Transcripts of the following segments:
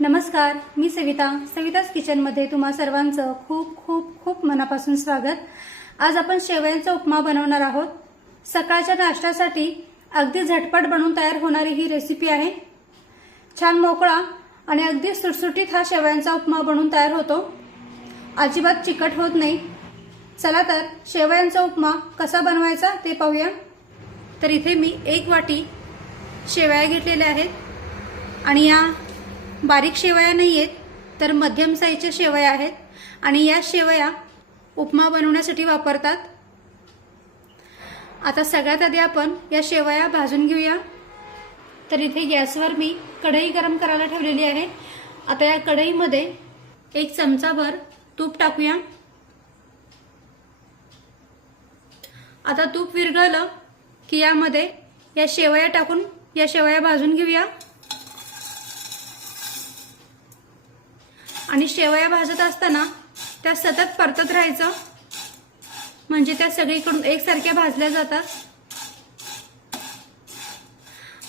नमस्कार मी सविता. सविताच किचनमध्ये तुम्हा सर्वांचं खूप खूप खूप मनापासून स्वागत. आज आपण शेवयांचा उपमा बनवणार आहोत. सकाळच्या नाश्त्यासाठी अगदी झटपट बनवून तयार होणारी ही रेसिपी आहे. छान मोकळा आणि अगदी सुटसुटीत हा शेवयांचा उपमा बनवून तयार होतो. अजिबात चिकट होत नाही. चला तर शेवयांचा उपमा कसा बनवायचा ते पाहूया. तर इथे मी एक वाटी शेवया घेतलेल्या आहेत. आणि या बारीक शेवया नाही आहेत तर मध्यम साईजच्या शेवया आहेत. आणि या शेवया उपमा बनवण्यासाठी वापरतात. आता सगळ्यात आधी आपण या शेवया भाजून घेऊया. तर इथे गॅसवर मी कढई गरम करायला ठेवलेली आहे. आता या कढईमध्ये एक चमचाभर तूप टाकूया. आता तूप विरघळलं की यामध्ये या शेवया टाकून या शेवया भाजून घेऊया. आणि शेवया भाजत असताना त्या सतत परतत राहायचं. म्हणजे त्या सगळीकडून एकसारख्या भाजल्या जातात.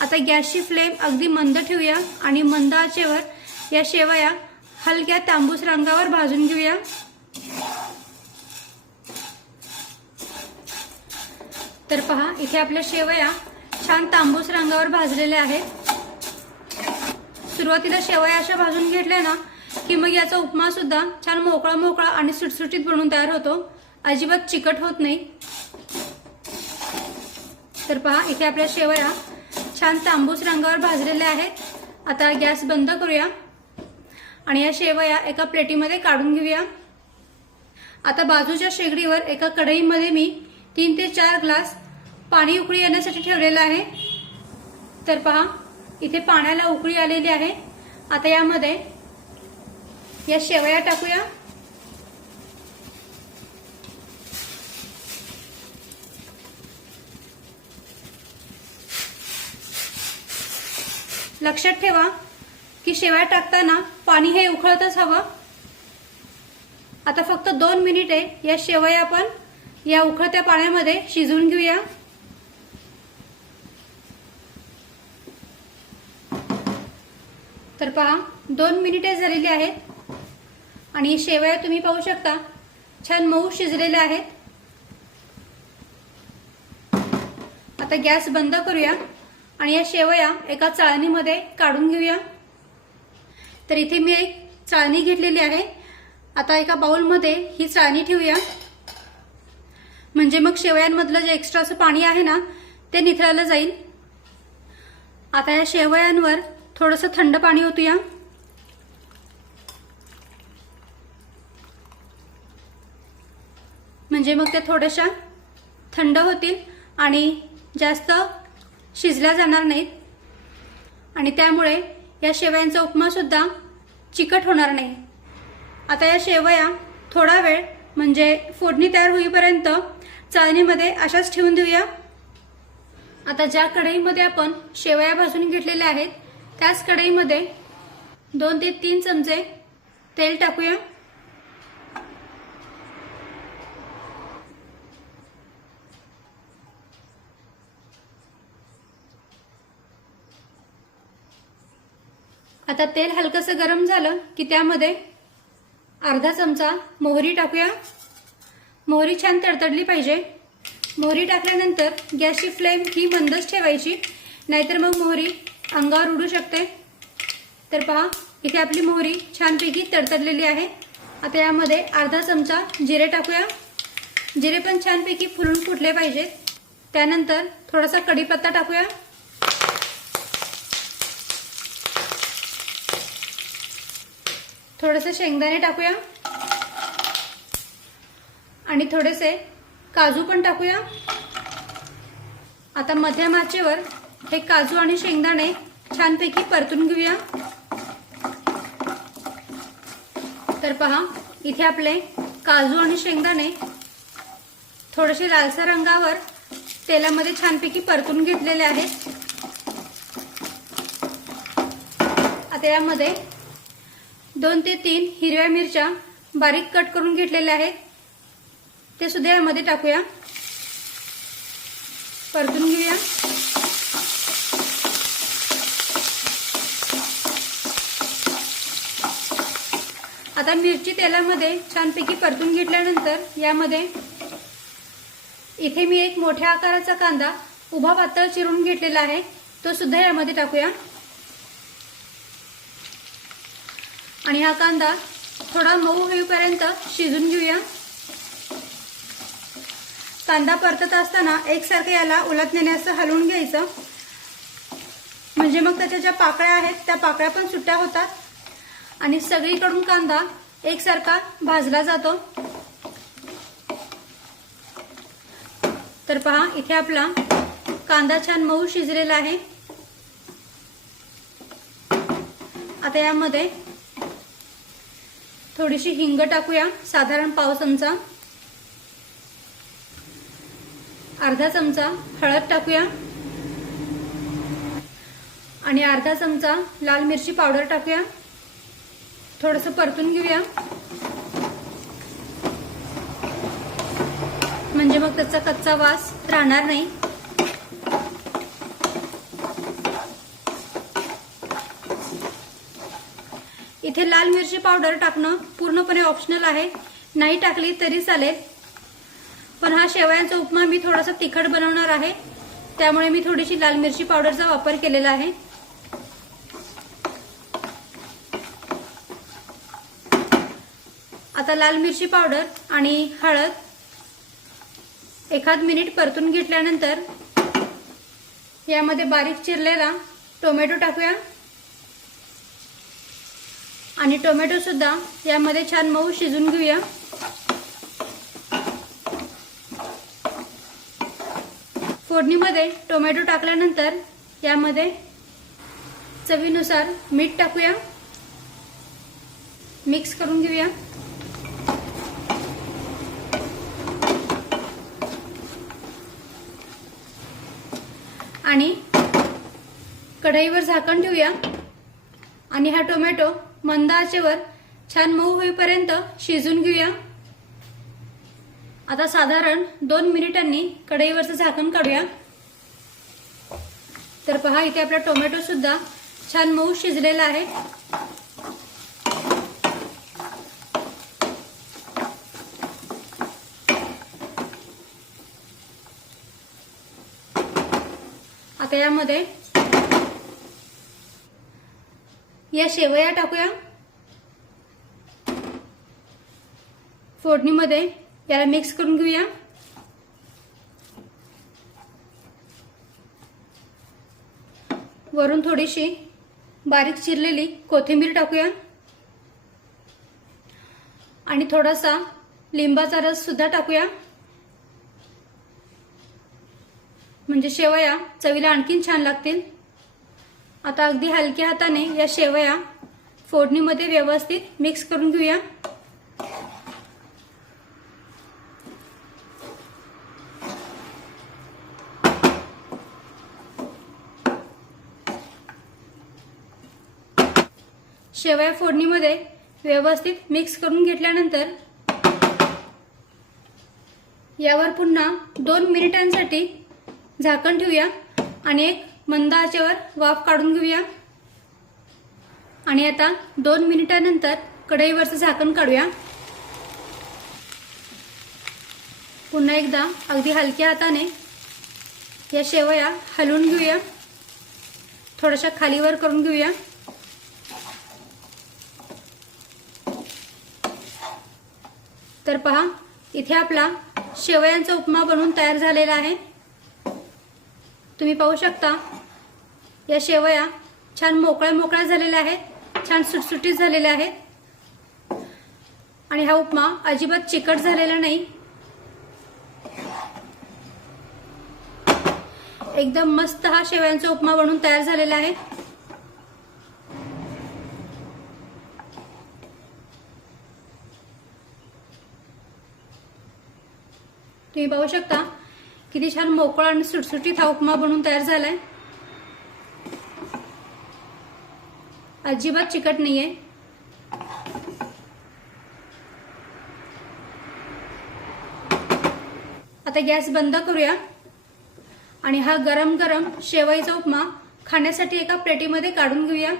आता गॅसची फ्लेम अगदी मंद ठेवूया आणि मंद आचेवर या शेवया हलक्या तांबूस रंगावर भाजून घेऊया. तर पहा इथे आपल्या शेवया छान तांबूस रंगावर भाजलेल्या आहेत. सुरुवातीला शेवया अशा भाजून घेतल्या ना की मग याचा उपमा सुद्धा छान मोकळा मोकळा आणि सुटसुटीत बनवून तयार होतो. अजिबात चिकट होत नाही. तर पहा इथे आपल्या शेवया छान तांबूस रंगावर भाजलेल्या आहेत. आता गॅस बंद करूया. आणि या शेवया एका प्लेटीमध्ये काढून घेऊया. आता बाजूच्या शेगडीवर एका कढईमध्ये मी तीन ते चार ग्लास पाणी उकळी येण्यासाठी ठेवलेलं आहे. तर पहा इथे पाण्याला उकळी आलेली आहे. आता यामध्ये या शेवया टाकूया. लक्षात ठेवा की शेवया टाकताना पाणी हे उकळतच हवं. आता फक्त दोन मिनिटे या शेवया आपण या उकळत्या पाण्यामध्ये शिजवून घेऊया. तर पहा दोन मिनिटे झालेली आहेत. आणि शेवया तुम्ही पाहू शकता. छान मऊ शिजलेल्या आहेत. आता गॅस बंद करूया आणि या शेवया एका चाळणीमध्ये काढून घेऊया. तर इथे मी एक चाळणी घेतलेली आहे. आता एका बाउलमध्ये ही चाळणी ठेवूया. म्हणजे मग शेवयांमधलं जे एक्स्ट्राचं पाणी आहे ना ते निथळायला जाईल. आता या शेवयांवर थोडंसं थंड पाणी ओतूया. म्हणजे मग त्या थोड्याशा थंड होतील आणि जास्त शिजल्या जाणार नाहीत. आणि त्यामुळे या शेवयांचा उपमासुद्धा चिकट होणार नाही. आता या शेवया थोडा वेळ म्हणजे फोडणी तयार होईपर्यंत चाळणीमध्ये अशाच ठेवून देऊया. आता ज्या कढईमध्ये आपण शेवया भाजून घेतलेल्या आहेत त्याच कढईमध्ये दोन ते तीन चमचे तेल टाकूया. आता तेल हलकंसं गरम झालं की त्यामध्ये अर्धा चमचा मोहरी टाकूया. मोहरी छान तडतडली पाहिजे. मोहरी टाकल्यानंतर गॅसची फ्लेम ही मंदच ठेवायची नाहीतर मग मोहरी अंगावर उडू शकते. तर पहा इथे आपली मोहरी छानपैकी तडतडलेली आहे. आता यामध्ये अर्धा चमचा जिरे टाकूया. जिरे पण छानपैकी फुलून फुटले पाहिजेत. त्यानंतर थोडासा कढीपत्ता टाकूया. थोडेसे शेंगदाणे टाकूया. आणि थोडेसे काजू पण टाकूया. आता मध्यम आचेवर हे काजू आणि शेंगदाणे छानपैकी परतून घेऊया. तर पहा इथे आपले काजू आणि शेंगदाणे थोडेसे लालसर रंगावर तेलामध्ये छानपैकी परतून घेतलेले आहेत. आता यामध्ये दोन ते तीन हिरव्या मिरच्या बारीक कट करून घेतलेल्या आहेत. ते सुद्धा यामध्ये टाकूया. परतून घेऊया. आता मिरची तेलामध्ये छानपैकी परतून घेतल्यानंतर यामध्ये इथे मी एक मोठ्या आकाराचा कांदा उभा पातळ चिरून घेतलेला आहे. तो सुद्धा यामध्ये टाकूया. आणि हा कांदा थोडा मऊ होईपर्यंत शिजून घेऊया. कांदा परतत असताना एकसारखं याला उलटण्याने असं हलवून घ्यायचं. म्हणजे मग त्याच्या ज्या पाकळ्या आहेत त्या पाकळ्या पण सुट्ट्या होतात. आणि सगळीकडून कांदा एकसारखा भाजला जातो. तर पहा इथे आपला कांदा छान मऊ शिजलेला आहे. आता यामध्ये थोडीशी हिंग टाकूया साधारण पाव चमचा. अर्धा चमचा हळद टाकूया. आणि अर्धा चमचा लाल मिरची पावडर टाकूया. थोडंसं परतून घेऊया. म्हणजे मग त्याचा कच्चा वास राहणार नाही. इथे लाल मिरची पावडर टाकणं पूर्णपणे ऑप्शनल आहे. नाही टाकली तरी चालेल. पण हा शेवयांचा उपमा मी थोडासा तिखट बनवणार आहे. त्यामुळे मी थोडीशी लाल मिरची पावडरचा वापर केलेला आहे. आता लाल मिरची पावडर आणि हळद एखाद मिनिट परतून घेतल्यानंतर यामध्ये बारीक चिरलेला टोमॅटो टाकूया. आणि टोमॅटोसुद्धा यामध्ये छान मऊ शिजून घेऊया. फोडणीमध्ये टोमॅटो टाकल्यानंतर यामध्ये चवीनुसार मीठ टाकूया. मिक्स करून घेऊया. आणि कढईवर झाकण ठेवूया. आणि हा टोमॅटो मंद आचेवर छान मऊ होईपर्यंत शिजून घेऊया. आता साधारण दोन मिनिटांनी कढईवरचं झाकण काढूया. तर पहा इथे आपला टोमॅटो सुद्धा छान मऊ शिजलेला आहे. आता यामध्ये या शेवया टाकूया. फोडणीमध्ये याला मिक्स करून घेऊया. वरून थोडीशी बारीक चिरलेली कोथिंबीर टाकूया. आणि थोडासा लिंबाचा रस सुद्धा टाकूया. म्हणजे शेवया चवीला आणखीन छान लागतील. आता अगदी हलक्या हाताने या शेवया फोडणीमध्ये व्यवस्थित मिक्स करून घेऊया. शेवया फोडणीमध्ये व्यवस्थित मिक्स करून घेतल्यानंतर यावर पुन्हा दोन मिनिटांसाठी झाकण ठेवूया आणि एक मंद आचेवर वाफ काढून घेऊया. आणि आता दोन मिनिटानंतर कढईवरचं झाकण काढूया. पुन्हा एकदा अगदी हलक्या हाताने या शेवया हलवून घेऊया. थोड्याशा खालीवर करून घेऊया. तर पहा इथे आपला शेवयांचा उपमा बनवून तयार झालेला आहे. तुम्ही पाहू शकता. या शेवया छान मोकळ्या मोकळ्या झालेल्या आहेत. छान सुटसुटीत झालेल्या आहेत. आणि हा उपमा अजिबात चिकट झालेला नाही. एकदम मस्त हा शेवयांचा उपमा बनून तयार झालेला आहे. तुम्ही पाहू शकता किती छान मोकळा आणि सुटसुटीत हा उपमा बनून तयार झालाय. अजिबात चिकट नाहीये. आता गॅस बंद करूया. आणि हा गरम गरम शेवईचा उपमा खाण्यासाठी एका प्लेटीमध्ये काढून घेऊया.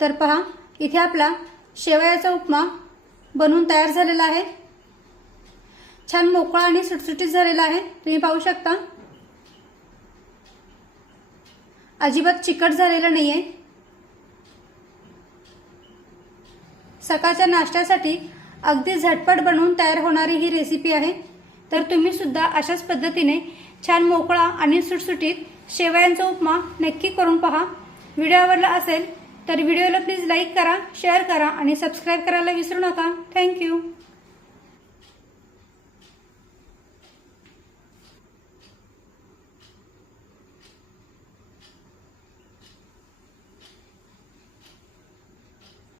तर पहा इथे आपला शेवयाचा उपमा बनवून तयार झालेला आहे. छान मोकळा आणि सुटसुटीत झालेला आहे. तुम्ही पाहू शकता. अजिबात चिकट झालेलं नाहीये. सकाळच्या नाश्त्यासाठी अगदी झटपट बनवून तयार होणारी ही रेसिपी आहे. तर तुम्ही सुद्धा अशाच पद्धतीने छान मोकळा आणि सुटसुटीत शेवयांचा उपमा नक्की करून पहा. व्हिडिओ आवडला असेल तर व्हिडिओला प्लीज लाईक करा शेअर करा आणि सबस्क्राईब करायला विसरू नका. थँक्यू